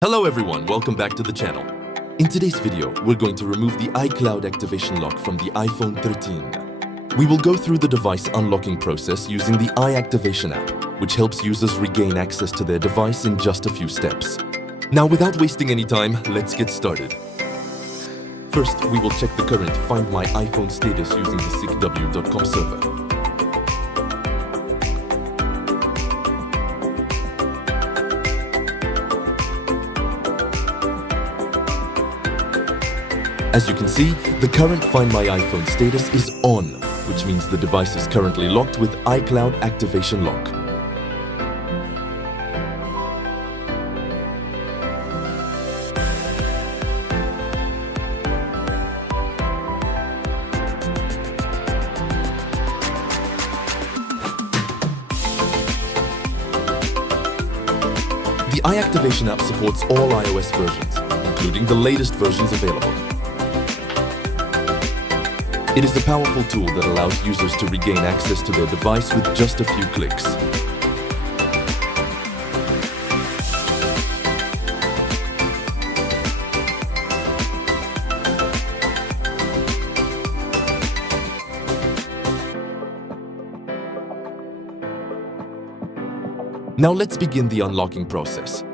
Hello everyone, welcome back to the channel. In today's video, we're going to remove the iCloud activation lock from the iPhone 13. We will go through the device unlocking process using the iActivation app, which helps users regain access to their device in just a few steps. Now, without wasting any time, let's get started. First, we will check the current Find My iPhone status using the SICW.com server. As you can see, the current Find My iPhone status is on, which means the device is currently locked with iCloud Activation Lock. The iActivation app supports all iOS versions, including the latest versions available. It is a powerful tool that allows users to regain access to their device with just a few clicks. Now let's begin the unlocking process.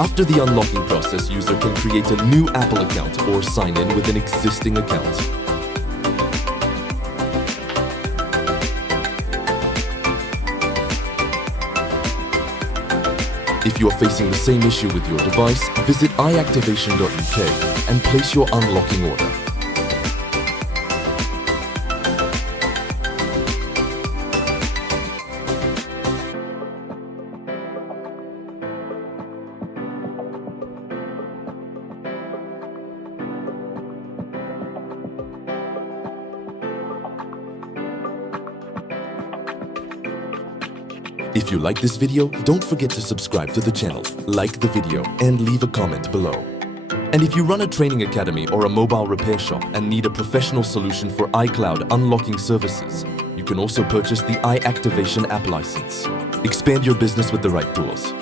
After the unlocking process, user can create a new Apple account or sign in with an existing account. If you are facing the same issue with your device, visit iActivation.uk and place your unlocking order. If you like this video, don't forget to subscribe to the channel, like the video, and leave a comment below. And if you run a training academy or a mobile repair shop and need a professional solution for iCloud unlocking services, you can also purchase the iActivation app license. Expand your business with the right tools.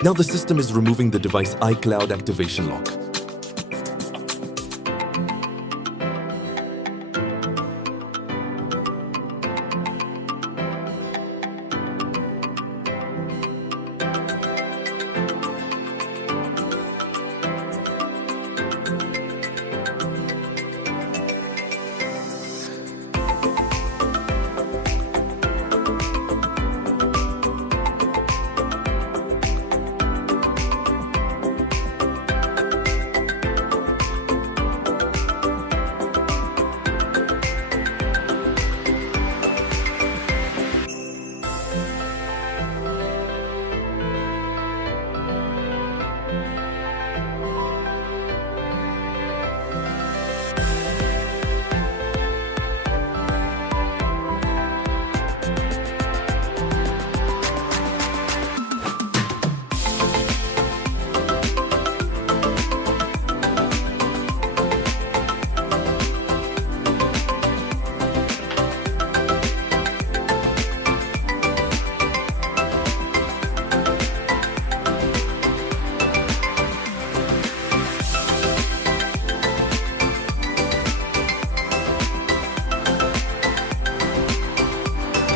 Now the system is removing the device iCloud activation lock.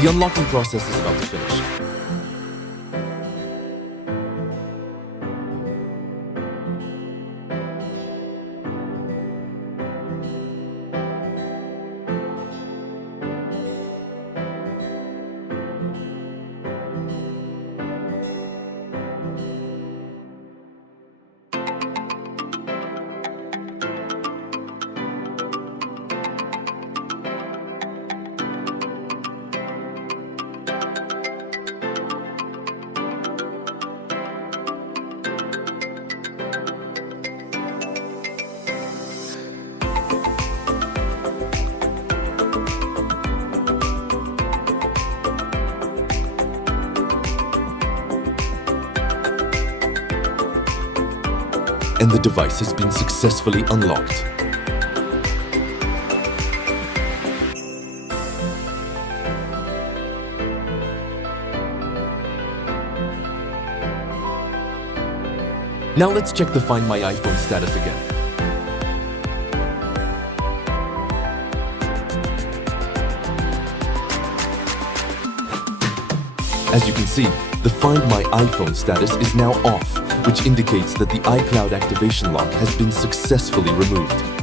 The unlocking process is about to finish. and the device has been successfully unlocked. Now let's check the Find My iPhone status again. As you can see, the Find My iPhone status is now off, which indicates that the iCloud activation lock has been successfully removed.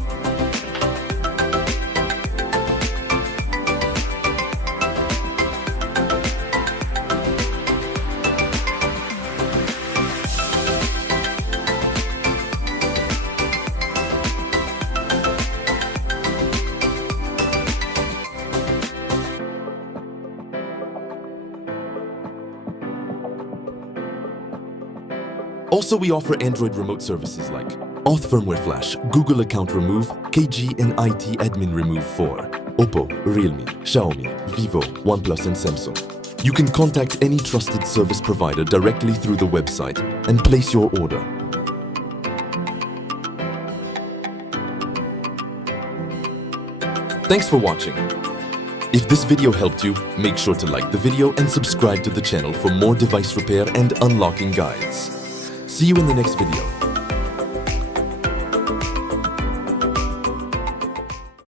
Also, we offer Android remote services like Auth Firmware Flash, Google Account Remove, KG and IT Admin Remove for Oppo, Realme, Xiaomi, Vivo, OnePlus and Samsung. You can contact any trusted service provider directly through the website and place your order. Thanks for watching. If this video helped you, make sure to like the video and subscribe to the channel for more device repair and unlocking guides. See you in the next video.